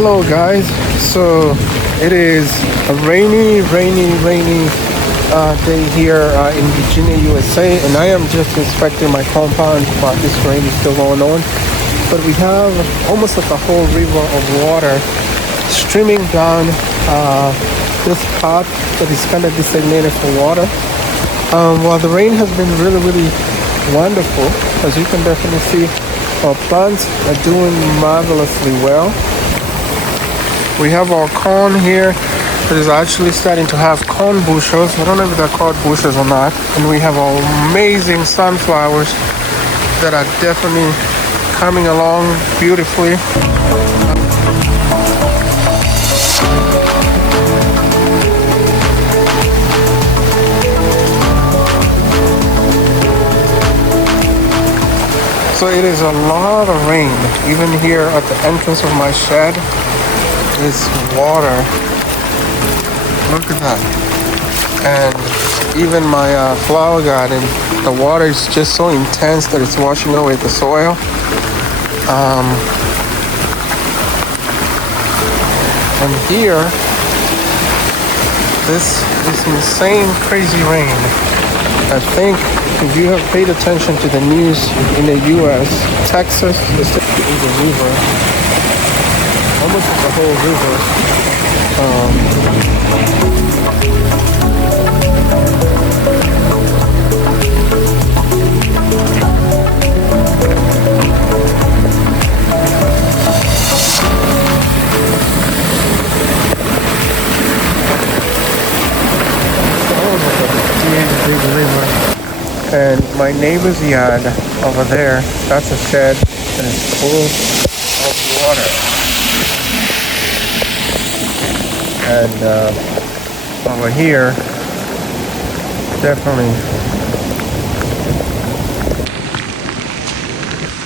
Hello guys, so it is a rainy day here in Virginia, USA, and I am just inspecting my compound while this rain is still going on. But we have almost like a whole river of water streaming down this path that is kind of designated for water. While the rain has been really wonderful, as you can definitely see, our plants are doing marvelously well. We have our corn here that is actually starting to have corn bushels. I don't know if they're called bushels or not. And we have our amazing sunflowers that are definitely coming along beautifully. So it is a lot of rain. Even here at the entrance of my shed is water. Look at that. And even my flower garden, the water is just so intense that it's washing away the soil. And here, this insane crazy rain. I think if you have paid attention to the news in the US, Texas is a river, almost like the whole river. And my neighbor's yard over there, that's a shed that is full of water. And over here, definitely.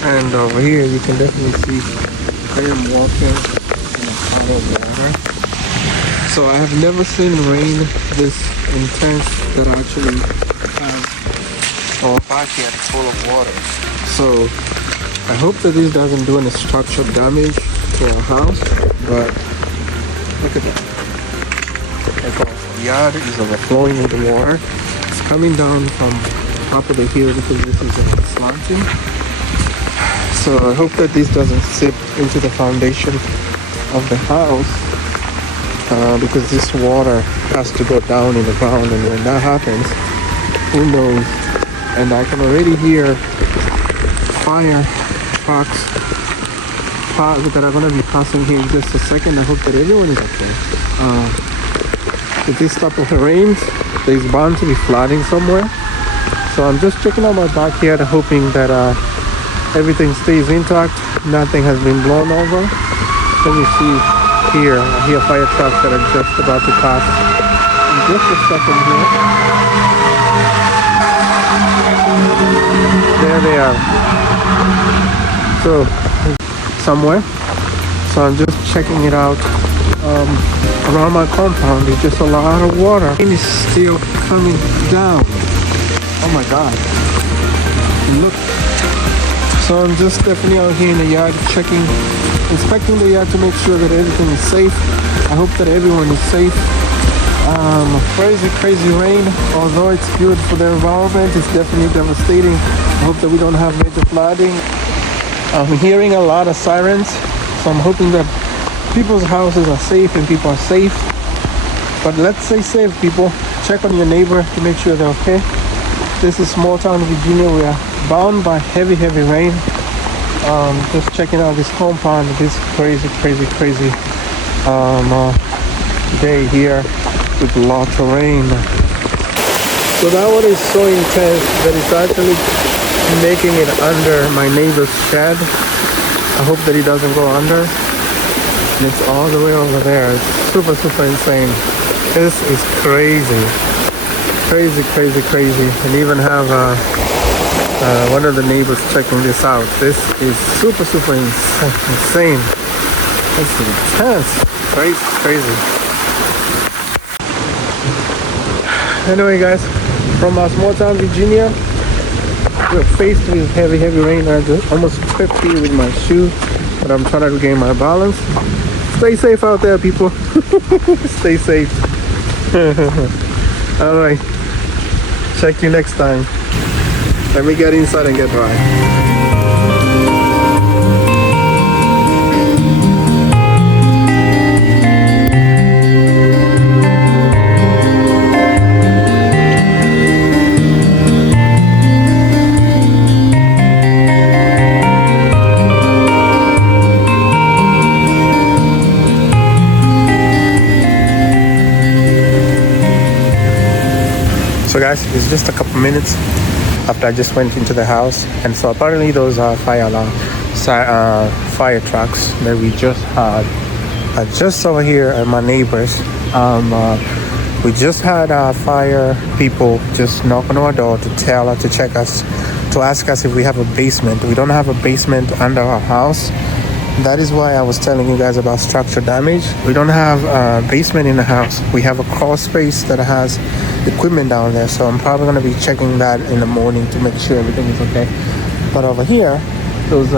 And over here, you can definitely see I am walking in a puddle of water. So I have never seen rain this intense that actually has our backyard full of water. So I hope that this doesn't do any structural damage to our house, but look at that. Like our yard is overflowing with the water. It's coming down from top of the hill because this is a slanting. So I hope that this doesn't seep into the foundation of the house, because this water has to go down in the ground, and when that happens, who knows. And I can already hear fire trucks that are going to be passing here in just a second. I hope that everyone is okay. With this type of rains, there's bound to be flooding somewhere. So I'm just checking out my backyard, hoping that everything stays intact, nothing has been blown over. Let me see here. I hear fire trucks that are just about to pass. In just a second here. There they are. So somewhere. So I'm just checking it out. Around my compound, there's just a lot of water. It is still coming down. Oh my God. Look. So I'm just definitely out here in the yard inspecting the yard to make sure that everything is safe. I hope that everyone is safe. Crazy rain. Although it's good for the environment, it's definitely devastating. I hope that we don't have major flooding. I'm hearing a lot of sirens, so I'm hoping that people's houses are safe and people are safe. But let's stay safe, people. Check on your neighbor to make sure they're okay. This is small town Virginia. We are bound by heavy rain. Just checking out this compound, this crazy day here with lots of rain. So that one is so intense that it's actually making it under my neighbor's shed. I hope that he doesn't go under. And it's all the way over there. It's super insane. This is crazy. And even have one of the neighbors checking this out. This is super insane. It's intense. Crazy. Anyway guys, from our small town Virginia, we're faced with heavy rain. I just almost tripped here with my shoe, but I'm trying to regain my balance. Stay safe out there, people. Stay safe. All right. Check you next time. Let me get inside and get dry. So guys, it's just a couple minutes after I just went into the house, and so apparently those are fire trucks that we just had just over here at my neighbors. We just had fire people just knock on our door to check us, to ask us if we have a basement. We don't have a basement under our house. That is why I was telling you guys about structural damage. We don't have a basement in the house. We have a crawl space that has equipment down there, so I'm probably going to be checking that in the morning to make sure everything is okay. But over here, those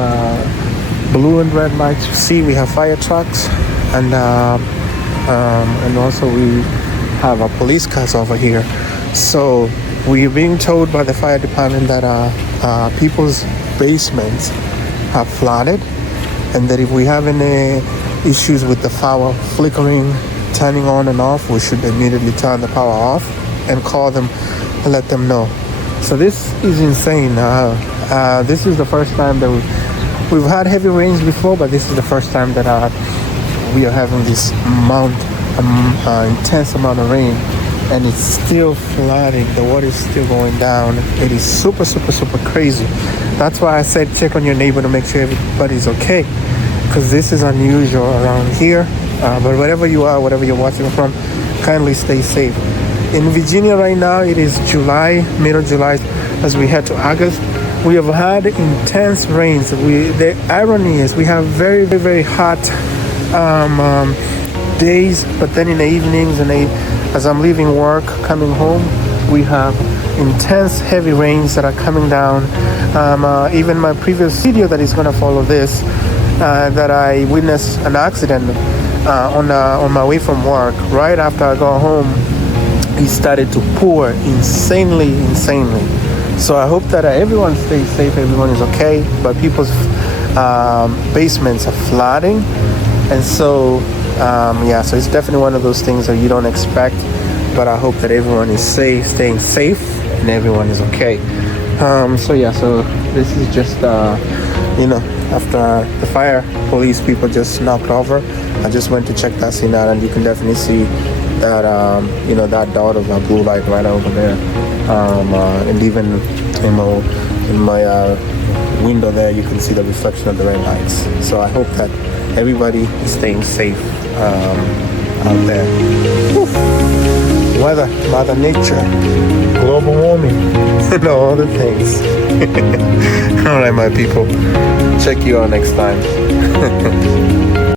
blue and red lights, you see we have fire trucks, and also we have our police cars over here. So we're being told by the fire department that people's basements have flooded, and that if we have any issues with the power flickering, turning on and off, we should immediately turn the power off and call them and let them know. So this is insane. This is the first time that we've had heavy rains before, but this is the first time that we are having this intense amount of rain, and it's still flooding. The water is still going down. It is super crazy. That's why I said check on your neighbor to make sure everybody's okay, because this is unusual around here. But wherever you are, wherever you're watching from, kindly stay safe. In Virginia right now, it is July, middle July, as we head to August. We have had intense rains. The irony is we have very hot days, but then in the evenings and as I'm leaving work, coming home, we have intense heavy rains that are coming down. Even my previous video that is going to follow this, that I witnessed an accident on my way from work. Right after I got home, it started to pour insanely. So I hope that everyone stays safe, everyone is okay, but people's basements are flooding. And so so it's definitely one of those things that you don't expect, but I hope that everyone is staying safe, and everyone is okay. So this is just after the fire police people just knocked over, I just went to check that scene out, and you can definitely see that that dot of a blue light right over there, and even in my window there, you can see the reflection of the red lights. So I hope that everybody is staying safe out there. Woo. Weather, Mother Nature, global warming, and all the things. All right, my people. Check you out next time.